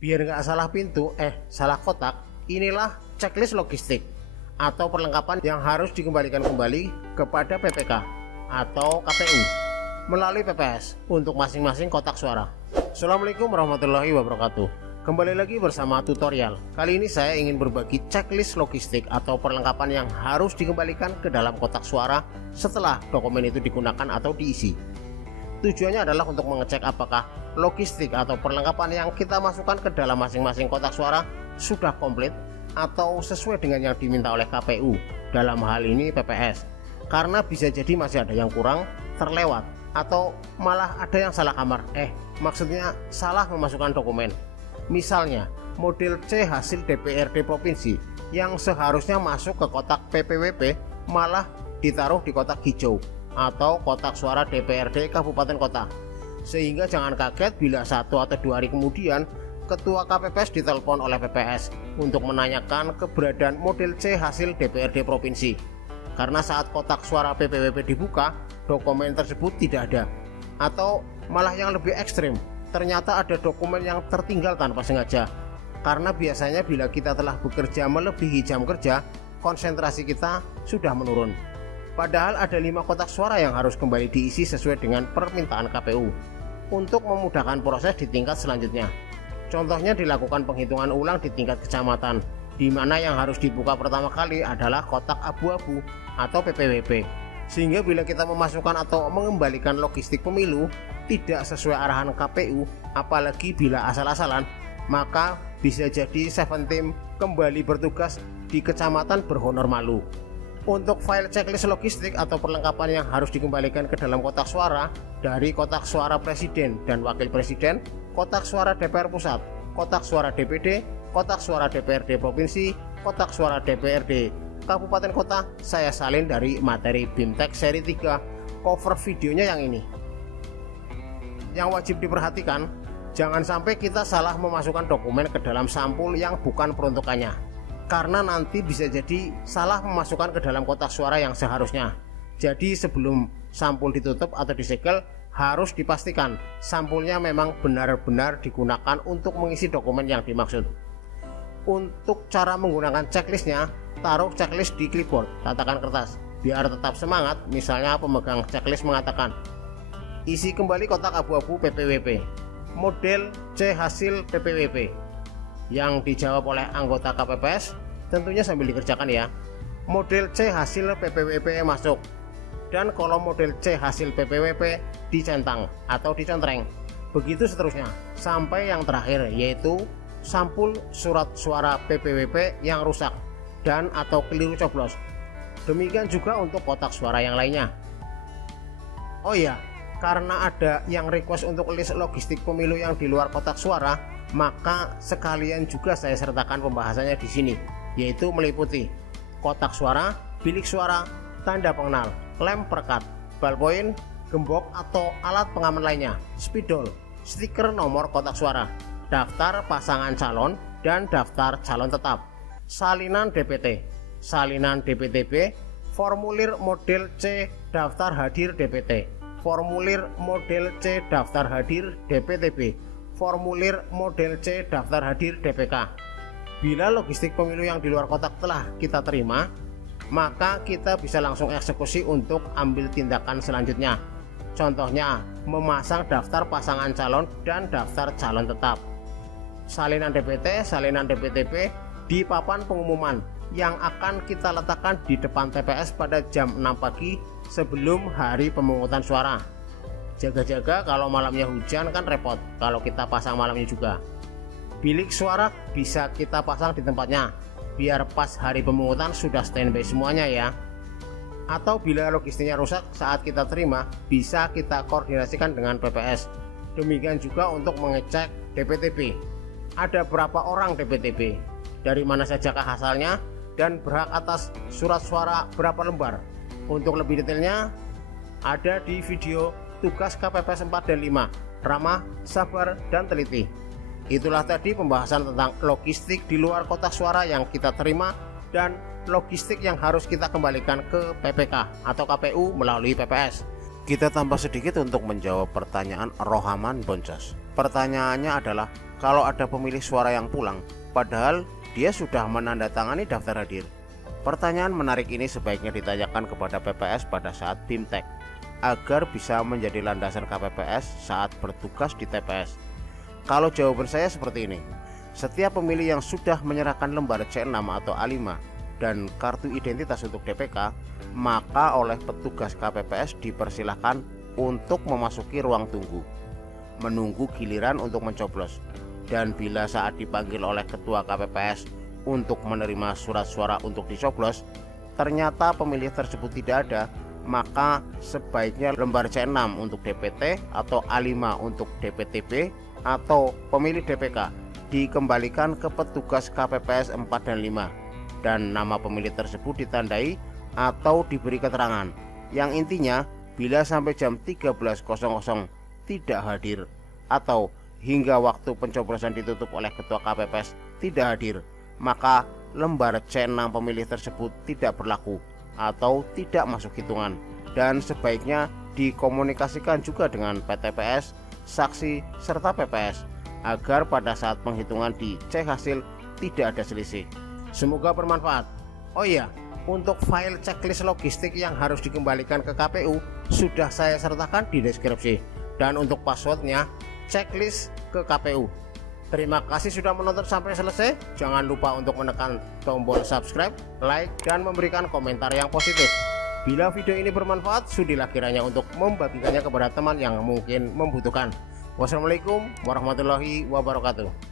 Biar nggak salah pintu, salah kotak, inilah checklist logistik atau perlengkapan yang harus dikembalikan kembali kepada PPK atau KPU melalui PPS untuk masing-masing kotak suara. Assalamualaikum warahmatullahi wabarakatuh. Kembali lagi bersama tutorial. Kali ini saya ingin berbagi checklist logistik atau perlengkapan yang harus dikembalikan ke dalam kotak suara setelah dokumen itu digunakan atau diisi. Tujuannya adalah untuk mengecek apakah logistik atau perlengkapan yang kita masukkan ke dalam masing-masing kotak suara sudah komplit atau sesuai dengan yang diminta oleh KPU, dalam hal ini PPS. Karena bisa jadi masih ada yang kurang, terlewat, atau malah ada yang salah kamar. Maksudnya salah memasukkan dokumen. Misalnya model C hasil DPRD provinsi yang seharusnya masuk ke kotak PPWP malah ditaruh di kotak hijau atau kotak suara DPRD kabupaten kota. Sehingga jangan kaget bila 1 atau 2 hari kemudian ketua KPPS ditelepon oleh PPS untuk menanyakan keberadaan model C hasil DPRD provinsi. Karena saat kotak suara PPWP dibuka, dokumen tersebut tidak ada. Atau malah yang lebih ekstrim, ternyata ada dokumen yang tertinggal tanpa sengaja. Karena biasanya bila kita telah bekerja melebihi jam kerja, konsentrasi kita sudah menurun. Padahal ada 5 kotak suara yang harus kembali diisi sesuai dengan permintaan KPU untuk memudahkan proses di tingkat selanjutnya. Contohnya dilakukan penghitungan ulang di tingkat kecamatan, di mana yang harus dibuka pertama kali adalah kotak abu-abu atau PPWP. Sehingga bila kita memasukkan atau mengembalikan logistik pemilu tidak sesuai arahan KPU, apalagi bila asal-asalan, maka bisa jadi 7 Team kembali bertugas di kecamatan berhonor malu. Untuk file checklist logistik atau perlengkapan yang harus dikembalikan ke dalam kotak suara dari kotak suara presiden dan wakil presiden, kotak suara DPR pusat, kotak suara DPD, kotak suara DPRD provinsi, kotak suara DPRD kabupaten kota, saya salin dari materi BIMTEK seri 3, cover videonya yang ini. Yang wajib diperhatikan, jangan sampai kita salah memasukkan dokumen ke dalam sampul yang bukan peruntukannya. Karena nanti bisa jadi salah memasukkan ke dalam kotak suara yang seharusnya. Jadi sebelum sampul ditutup atau disegel, harus dipastikan sampulnya memang benar-benar digunakan untuk mengisi dokumen yang dimaksud. Untuk cara menggunakan checklistnya, taruh checklist di clipboard, tatakan kertas, biar tetap semangat. Misalnya pemegang checklist mengatakan, isi kembali kotak abu-abu PPWP, model C hasil PPWP. Yang dijawab oleh anggota KPPS tentunya sambil dikerjakan ya. Model C hasil PPWP masuk, dan kolom model C hasil PPWP dicentang atau dicontreng. Begitu seterusnya sampai yang terakhir, yaitu sampul surat suara PPWP yang rusak dan atau keliru coblos. Demikian juga untuk kotak suara yang lainnya. Oh iya, karena ada yang request untuk list logistik pemilu yang di luar kotak suara, maka sekalian juga saya sertakan pembahasannya di sini, yaitu meliputi kotak suara, bilik suara, tanda pengenal, lem perekat, ballpoint, gembok atau alat pengaman lainnya, spidol, stiker nomor kotak suara, daftar pasangan calon dan daftar calon tetap, salinan DPT, salinan DPTB, formulir model C daftar hadir DPT, formulir model C daftar hadir DPTB, formulir model C daftar hadir DPK. Bila logistik pemilu yang di luar kotak telah kita terima, maka kita bisa langsung eksekusi untuk ambil tindakan selanjutnya. Contohnya, memasang daftar pasangan calon dan daftar calon tetap, salinan DPT, salinan DPTB di papan pengumuman yang akan kita letakkan di depan TPS pada jam 6 pagi sebelum hari pemungutan suara. Jaga-jaga kalau malamnya hujan kan repot kalau kita pasang malamnya juga. Bilik suara bisa kita pasang di tempatnya biar pas hari pemungutan sudah standby semuanya ya. Atau bila logistiknya rusak saat kita terima, bisa kita koordinasikan dengan PPS. Demikian juga untuk mengecek DPTB. Ada berapa orang DPTB, dari mana sajakah asalnya, dan berhak atas surat suara berapa lembar. Untuk lebih detailnya ada di video tugas KPPS 4 dan 5, ramah, sabar, dan teliti. Itulah tadi pembahasan tentang logistik di luar kotak suara yang kita terima dan logistik yang harus kita kembalikan ke PPK atau KPU melalui PPS. Kita tambah sedikit untuk menjawab pertanyaan Rohaman Boncos. Pertanyaannya adalah, kalau ada pemilih suara yang pulang, padahal dia sudah menandatangani daftar hadir? Pertanyaan menarik ini sebaiknya ditanyakan kepada PPS pada saat BIMTEK, agar bisa menjadi landasan KPPS saat bertugas di TPS. Kalau jawaban saya seperti ini, setiap pemilih yang sudah menyerahkan lembar C6 atau A5 dan kartu identitas untuk DPK, maka oleh petugas KPPS dipersilahkan untuk memasuki ruang tunggu, menunggu giliran untuk mencoblos. Dan bila saat dipanggil oleh ketua KPPS untuk menerima surat suara untuk dicoblos, ternyata pemilih tersebut tidak ada, maka sebaiknya lembar C6 untuk DPT atau A5 untuk DPTB atau pemilih DPK dikembalikan ke petugas KPPS 4 dan 5, dan nama pemilih tersebut ditandai atau diberi keterangan yang intinya bila sampai jam 13.00 tidak hadir atau hingga waktu pencoblosan ditutup oleh ketua KPPS tidak hadir, maka lembar C6 pemilih tersebut tidak berlaku atau tidak masuk hitungan, dan sebaiknya dikomunikasikan juga dengan PTPS, saksi, serta PPS agar pada saat penghitungan di cek hasil tidak ada selisih. Semoga bermanfaat. Oh iya, untuk file checklist logistik yang harus dikembalikan ke KPU sudah saya sertakan di deskripsi, dan untuk passwordnya checklist ke KPU. Terima kasih sudah menonton sampai selesai. Jangan lupa untuk menekan tombol subscribe, like, dan memberikan komentar yang positif. Bila video ini bermanfaat, sudilah kiranya untuk membagikannya kepada teman yang mungkin membutuhkan. Wassalamualaikum warahmatullahi wabarakatuh.